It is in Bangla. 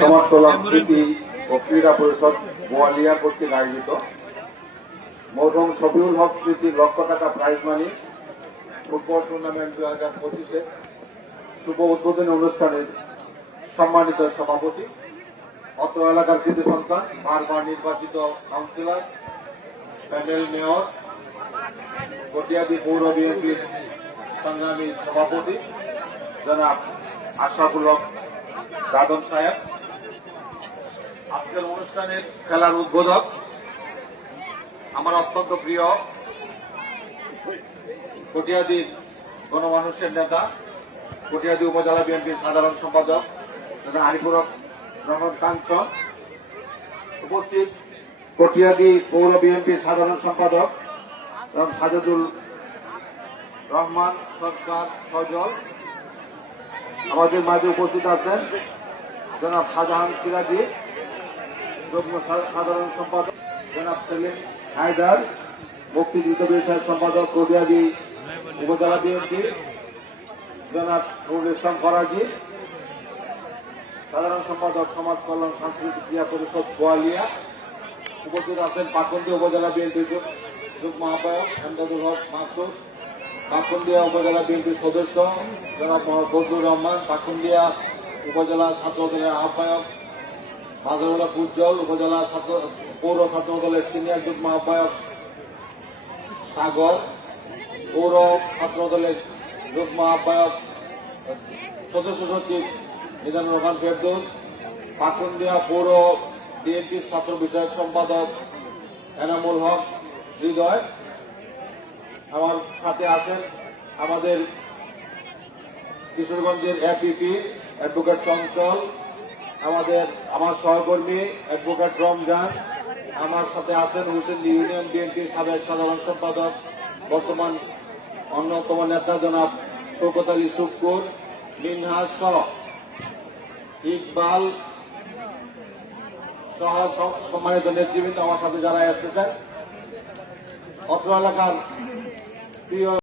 সমাজ কল্যাণ স্মৃতি ও ক্রীড়া পরিষদ গোয়ালিয়া কর্তৃক আয়োজিত। মরহুম শফিউল হক স্মৃতি লক্ষ টাকা প্রাইজ মানি ফুটবল টুর্নামেন্ট দুই হাজার পঁচিশে শুভ উদ্বোধনী অনুষ্ঠানের সম্মানিত সভাপতি, অত্র এলাকার কৃতি সন্তান, বারবার নির্বাচিত কাউন্সিলর প্যানেল মেয়র, কটিয়াদি পৌর বিএনপির সংগ্রামী সভাপতি, জনাব আশরাফুল হক দাদন সাহেব। আজকের অনুষ্ঠানের খেলার উদ্বোধক আমার অত্যন্ত প্রিয় কটিয়াদির গণমানুষের নেতা, কটিয়াদি উপজেলা বিএনপির সাধারণ সম্পাদক, তথা আরিফুর রহমান কাঞ্চন, উপস্থিত কটিয়াদি পৌর বিএনপির সাধারণ সম্পাদক এবং সাজেদুল রহমান সরকার সজল। আমাদের মাঝে উপস্থিত আছেন জনাব শাহজাহান সিরাজি। সাধারণ সম্পাদক জনাব সেলিম হায়দার মুক্তিযুদ্ধ বিষয়ের সম্পাদক কবিয়াদি উপজেলা বিএনপি, জনাব নুরুল ফরাজি, সাধারণ সম্পাদক সমাজ কল্যাণ সাংস্কৃতিক ক্রিয়া পরিষদ গোয়ালিয়া, উপস্থিত আছেন পাকন্দি উপজেলা বিএনপির যুগ- যুগ্ম আহ্বায়ক এমদাদুল হক মাসুদ পাকুন্দিয়া উপজেলা বিএনপির সদস্য জনাব ফজলুর রহমান পাকুন্দিয়া উপজেলা ছাত্র আহ্বায়ক মাদারুল্লাহ উজ্জ্বল উপজেলা ছাত্র, পৌর ছাত্র দলের সিনিয়র যুগ্ম আহ্বায়ক সাগর, পৌর ছাত্র দলের যুগ্ম আহ্বায়ক সদস্য সচিব নিজানুর রহমান ফেরদৌস, পাকুন্দিয়া পৌর বিএনপির ছাত্র বিষয়ক সম্পাদক এনামুল হক হৃদয়। আমার সাথে আছেন আমাদের কিশোরগঞ্জের এপিপি অ্যাডভোকেট চঞ্চল আমাদের, আমার সহকর্মী, অ্যাডভোকেট রমজান, আমার সাথে আছেন হোসেন ইউনিয়ন বিএনপির সাবেক সাধারণ সম্পাদক, বর্তমান অন্যতম নেতা জনাব শৌকত আলী শুক্কুর, মিনহাজ সহ ইকবাল সহ সম্মানিত নেতৃবৃন্দ আমার সাথে যারা এসেছেন। অত্র এলাকার প্রিয়